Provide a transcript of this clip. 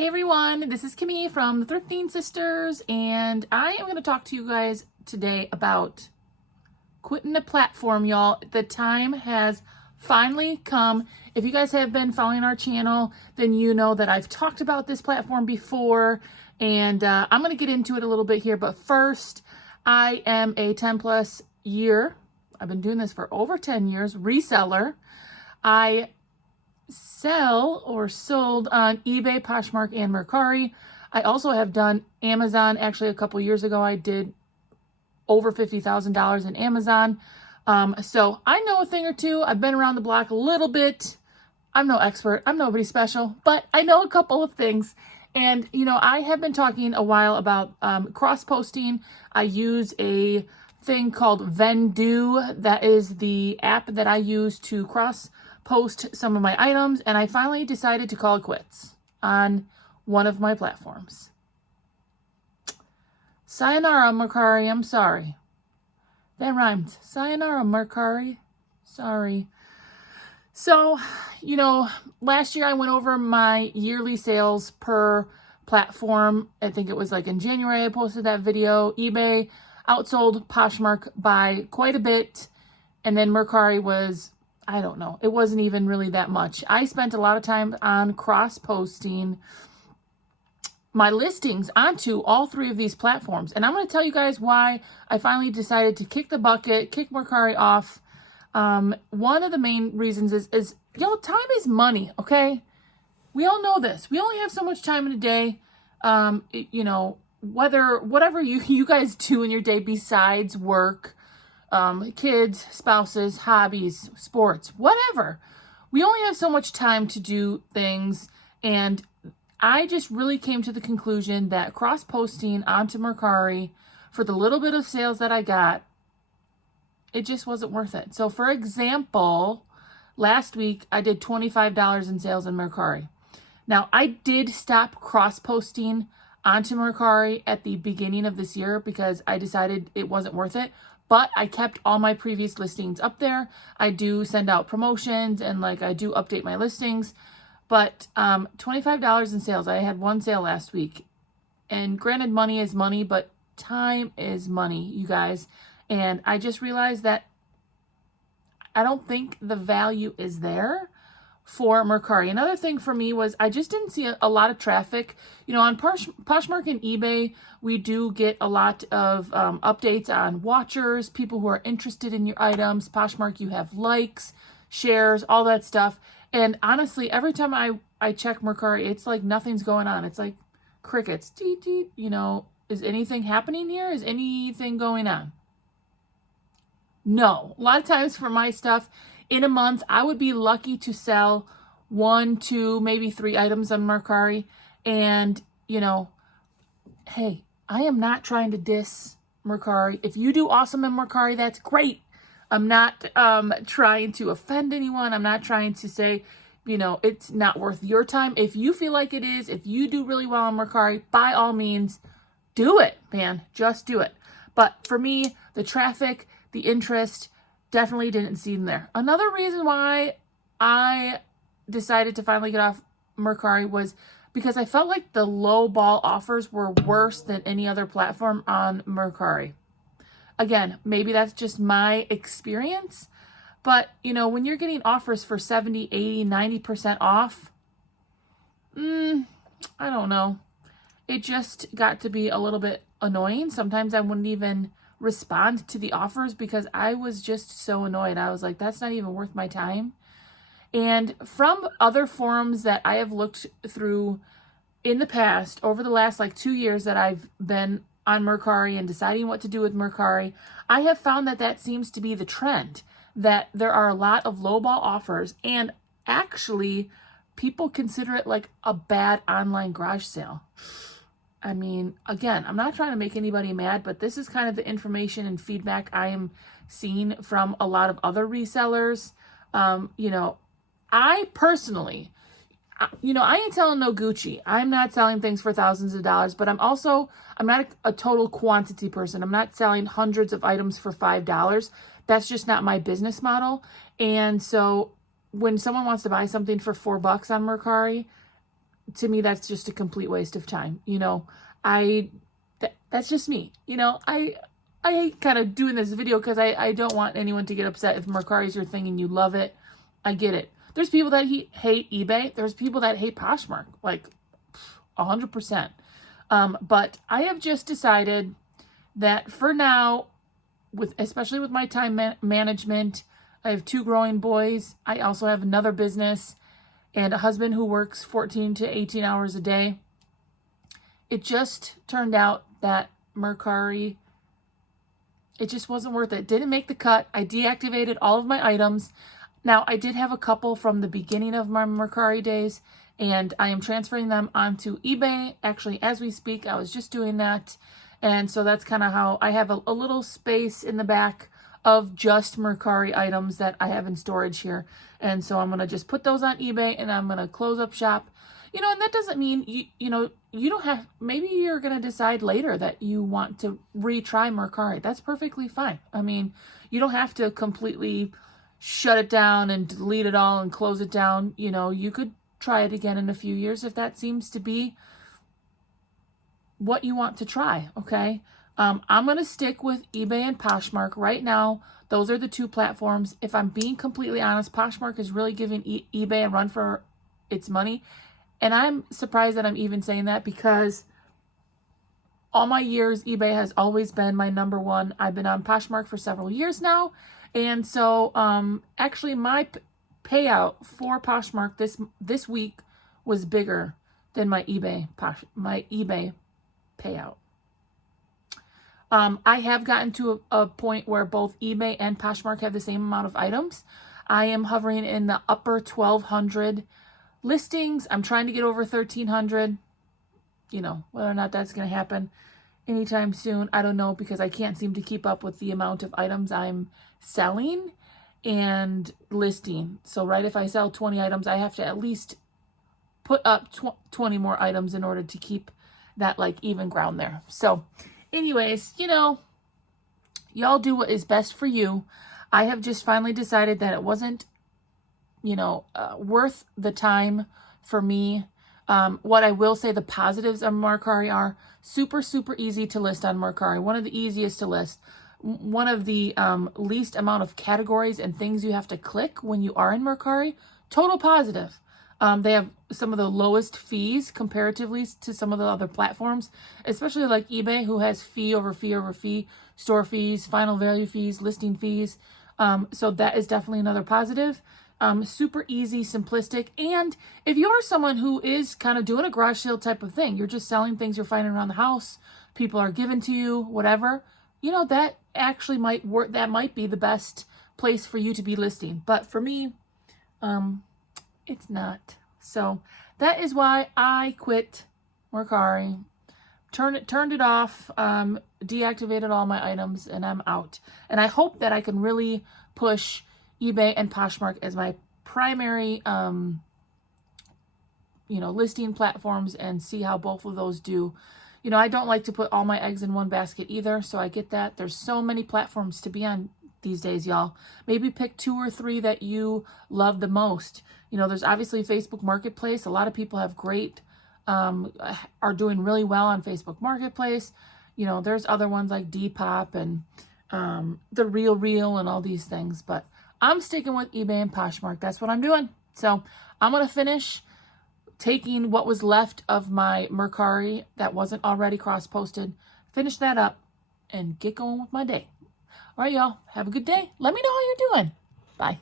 Hey everyone, this is Kimmy from the Thrifting Sisters, and I am going to talk to you guys today about quitting the platform, y'all. The time has finally come. If you guys have been following our channel, then you know that I've talked about this platform before, and I'm going to get into it a little bit here. But first, I am a 10 plus year, I've been doing this for over 10 years, reseller. I sell or sold on eBay, Poshmark, and Mercari. I also have done Amazon. Actually, a couple years ago, I did over $50,000 in Amazon. So I know a thing or two. I've been around the block a little bit. I'm no expert. I'm nobody special, but I know a couple of things. And, you know, I have been talking a while about cross-posting. I use a thing called Vendoo. That is the app that I use to cross-post some of my items. And I finally decided to call it quits on one of my platforms. Sayonara, Mercari. I'm sorry. That rhymed. Sayonara, Mercari. Sorry. So, you know, last year I went over my yearly sales per platform. I think it was like in January I posted that video. eBay outsold Poshmark by quite a bit. And then Mercari was, I don't know, it wasn't even really that much. I spent a lot of time on cross-posting my listings onto all three of these platforms. And I'm going to tell you guys why I finally decided to kick the bucket, kick Mercari off. One of the main reasons is y'all, time is money, okay? We all know this. We only have so much time in a day. You know, whatever you guys do in your day besides work, kids, spouses, hobbies, sports, whatever. We only have so much time to do things, and I just really came to the conclusion that cross-posting onto Mercari for the little bit of sales that I got, it just wasn't worth it. So for example, last week I did $25 in sales in Mercari. Now I did stop cross-posting onto Mercari at the beginning of this year because I decided it wasn't worth it. But I kept all my previous listings up there. I do send out promotions and I do update my listings. But $25 in sales. I had one sale last week. And granted, money is money, but time is money, you guys. And I just realized that I don't think the value is there for Mercari. Another thing for me was I just didn't see a lot of traffic. You know, on Poshmark and eBay, we do get a lot of updates on watchers, people who are interested in your items. Poshmark, you have likes, shares, all that stuff. And honestly, every time I check Mercari, it's like nothing's going on. It's like crickets. Deet, deet. You know, is anything happening here? Is anything going on? No. A lot of times for my stuff, in a month, I would be lucky to sell 1, 2, maybe 3 items on Mercari. And, you know, hey, I am not trying to diss Mercari. If you do awesome in Mercari, that's great. I'm not trying to offend anyone. I'm not trying to say, you know, it's not worth your time. If you feel like it is, if you do really well on Mercari, by all means, do it, man. Just do it. But for me, the traffic, the interest, definitely didn't see them there. Another reason why I decided to finally get off Mercari was because I felt like the low ball offers were worse than any other platform on Mercari. Again, maybe that's just my experience, but you know, when you're getting offers for 70, 80, 90% off, I don't know. It just got to be a little bit annoying. Sometimes I wouldn't even respond to the offers because I was just so annoyed. I was like, that's not even worth my time. And from other forums that I have looked through in the past, over the last 2 years that I've been on Mercari and deciding what to do with Mercari, I have found that that seems to be the trend, that there are a lot of lowball offers, and actually people consider it like a bad online garage sale. I mean, again, I'm not trying to make anybody mad, but this is kind of the information and feedback I am seeing from a lot of other resellers. You know, I personally, you know, I ain't selling no Gucci. I'm not selling things for thousands of dollars, but I'm not a total quantity person. I'm not selling hundreds of items for $5. That's just not my business model. And so when someone wants to buy something for $4 on Mercari, to me, that's just a complete waste of time. You know, that's just me. You know, I kind of doing this video because I don't want anyone to get upset if Mercari is your thing and you love it. I get it. There's people that hate eBay. There's people that hate Poshmark, like 100%. But I have just decided that for now, especially with my time management, I have 2 growing boys. I also have another business and a husband who works 14 to 18 hours a day. It just turned out that Mercari, it just wasn't worth it. Didn't make the cut. I deactivated all of my items. Now, I did have a couple from the beginning of my Mercari days, and I am transferring them onto eBay. Actually, as we speak, I was just doing that. And so that's kind of how I have a little space in the back of just Mercari items that I have in storage here. And so I'm going to just put those on eBay and I'm going to close up shop. You know, and that doesn't mean, you know, you don't have, maybe you're going to decide later that you want to retry Mercari. That's perfectly fine. I mean, you don't have to completely shut it down and delete it all and close it down. You know, you could try it again in a few years if that seems to be what you want to try, okay? I'm going to stick with eBay and Poshmark right now. Those are the 2 platforms. If I'm being completely honest, Poshmark is really giving eBay a run for its money. And I'm surprised that I'm even saying that because all my years, eBay has always been my number 1. I've been on Poshmark for several years now. And so actually my payout for Poshmark this week was bigger than my eBay payout. I have gotten to a point where both eBay and Poshmark have the same amount of items. I am hovering in the upper 1,200 listings. I'm trying to get over 1,300. You know, whether or not that's going to happen anytime soon, I don't know, because I can't seem to keep up with the amount of items I'm selling and listing. So, right, if I sell 20 items, I have to at least put up 20 more items in order to keep that like even ground there. So anyways, you know, y'all do what is best for you. I have just finally decided that it wasn't, you know, worth the time for me. What I will say, the positives of Mercari are super, super easy to list on Mercari. One of the easiest to list. One of the least amount of categories and things you have to click when you are in Mercari. Total positive. They have some of the lowest fees comparatively to some of the other platforms, especially like eBay, who has fee over fee over fee, store fees, final value fees, listing fees. So that is definitely another positive. Super easy, simplistic. And if you're someone who is kind of doing a garage sale type of thing, you're just selling things you're finding around the house, people are giving to you, whatever, you know, that actually might work. That might be the best place for you to be listing. But for me, it's not. So that is why I quit Mercari, turned it off, deactivated all my items, and I'm out. And I hope that I can really push eBay and Poshmark as my primary, you know, listing platforms and see how both of those do. You know, I don't like to put all my eggs in one basket either, so I get that. There's so many platforms to be on these days, y'all. Maybe pick 2 or 3 that you love the most. You know, there's obviously Facebook Marketplace. A lot of people have great, are doing really well on Facebook Marketplace. You know, there's other ones like Depop and The Real and all these things. But I'm sticking with eBay and Poshmark. That's what I'm doing. So I'm going to finish taking what was left of my Mercari that wasn't already cross-posted, finish that up, and get going with my day. All right, y'all. Have a good day. Let me know how you're doing. Bye.